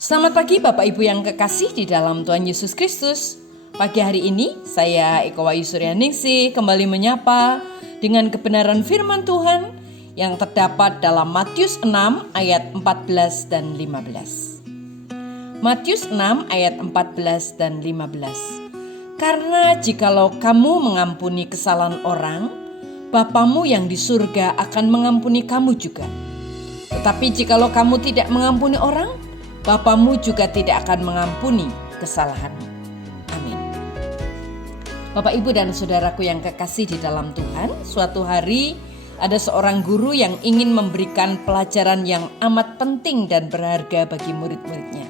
Selamat pagi Bapak Ibu yang kekasih di dalam Tuhan Yesus Kristus. Pagi hari ini saya Eko Wahyu Suryaningsih kembali menyapa dengan kebenaran firman Tuhan yang terdapat dalam Matius 6 ayat 14 dan 15. Matius 6 ayat 14 dan 15. Karena jikalau kamu mengampuni kesalahan orang, Bapamu yang di surga akan mengampuni kamu juga. Tetapi jikalau kamu tidak mengampuni orang, Bapamu juga tidak akan mengampuni kesalahanmu. Amin. Bapak, Ibu, dan saudaraku yang kekasih di dalam Tuhan, suatu hari ada seorang guru yang ingin memberikan pelajaran yang amat penting dan berharga bagi murid-muridnya.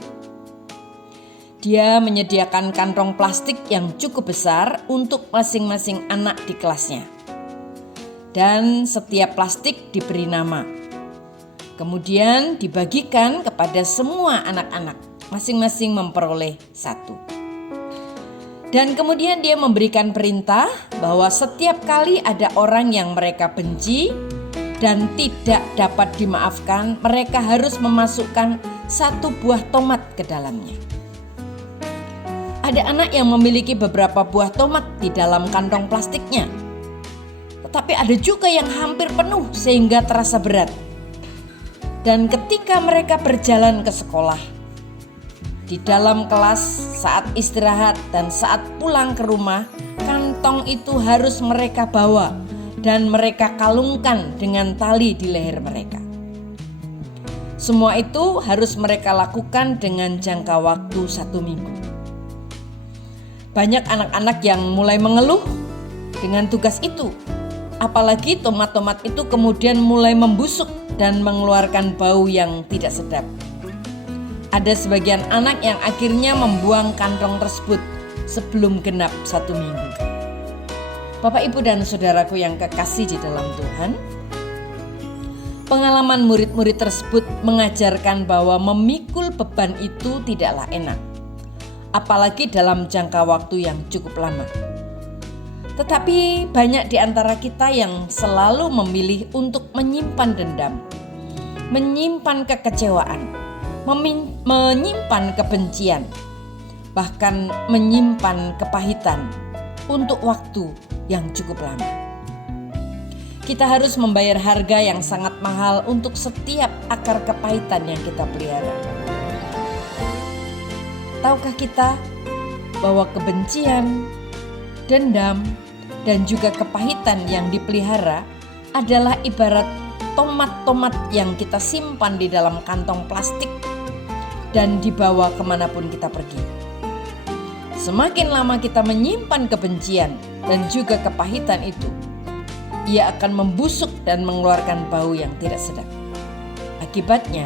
Dia menyediakan kantong plastik yang cukup besar untuk masing-masing anak di kelasnya. Dan setiap plastik diberi nama. Kemudian dibagikan kepada semua anak-anak, masing-masing memperoleh satu. Dan kemudian dia memberikan perintah bahwa setiap kali ada orang yang mereka benci dan tidak dapat dimaafkan, mereka harus memasukkan satu buah tomat ke dalamnya. Ada anak yang memiliki beberapa buah tomat di dalam kantong plastiknya. Tetapi ada juga yang hampir penuh sehingga terasa berat. Dan ketika mereka berjalan ke sekolah, di dalam kelas, saat istirahat dan saat pulang ke rumah, kantong itu harus mereka bawa dan mereka kalungkan dengan tali di leher mereka. Semua itu harus mereka lakukan dengan jangka waktu 1 minggu. Banyak anak-anak yang mulai mengeluh dengan tugas itu. Apalagi tomat-tomat itu kemudian mulai membusuk dan mengeluarkan bau yang tidak sedap. Ada sebagian anak yang akhirnya membuang kantong tersebut sebelum genap 1 minggu. Bapak, Ibu, dan saudaraku yang kekasih di dalam Tuhan, pengalaman murid-murid tersebut mengajarkan bahwa memikul beban itu tidaklah enak, apalagi dalam jangka waktu yang cukup lama. Tetapi banyak di antara kita yang selalu memilih untuk menyimpan dendam, menyimpan kekecewaan, menyimpan kebencian, bahkan menyimpan kepahitan untuk waktu yang cukup lama. Kita harus membayar harga yang sangat mahal untuk setiap akar kepahitan yang kita pelihara. Tahukah kita bahwa kebencian, dendam, dan juga kepahitan yang dipelihara adalah ibarat tomat-tomat yang kita simpan di dalam kantong plastik dan dibawa kemanapun kita pergi. Semakin lama kita menyimpan kebencian dan juga kepahitan itu, ia akan membusuk dan mengeluarkan bau yang tidak sedap. Akibatnya,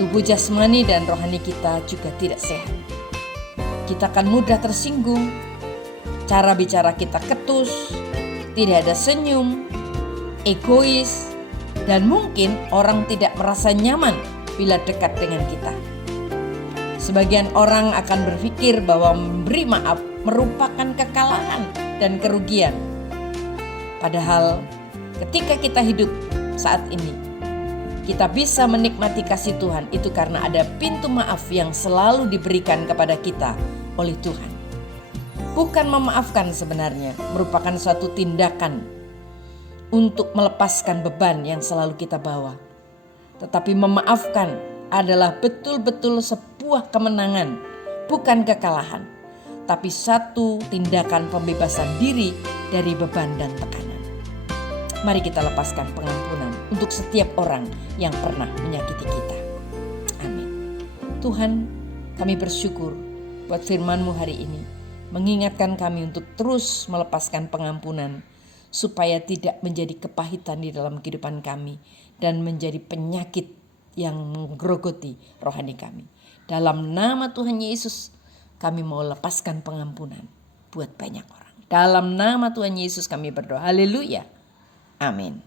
tubuh jasmani dan rohani kita juga tidak sehat. Kita akan mudah tersinggung, cara bicara kita ketus, tidak ada senyum, egois, dan mungkin orang tidak merasa nyaman bila dekat dengan kita. Sebagian orang akan berpikir bahwa memberi maaf merupakan kekalahan dan kerugian. Padahal ketika kita hidup saat ini, kita bisa menikmati kasih Tuhan itu karena ada pintu maaf yang selalu diberikan kepada kita oleh Tuhan. Bukan memaafkan sebenarnya merupakan suatu tindakan untuk melepaskan beban yang selalu kita bawa. Tetapi memaafkan adalah betul-betul sebuah kemenangan, bukan kekalahan, tapi satu tindakan pembebasan diri dari beban dan tekanan. Mari kita lepaskan pengampunan untuk setiap orang yang pernah menyakiti kita. Amin. Tuhan, kami bersyukur buat firman-Mu hari ini, mengingatkan kami untuk terus melepaskan pengampunan supaya tidak menjadi kepahitan di dalam kehidupan kami dan menjadi penyakit yang menggerogoti rohani kami. Dalam nama Tuhan Yesus, kami mau lepaskan pengampunan buat banyak orang. Dalam nama Tuhan Yesus kami berdoa. Haleluya. Amin.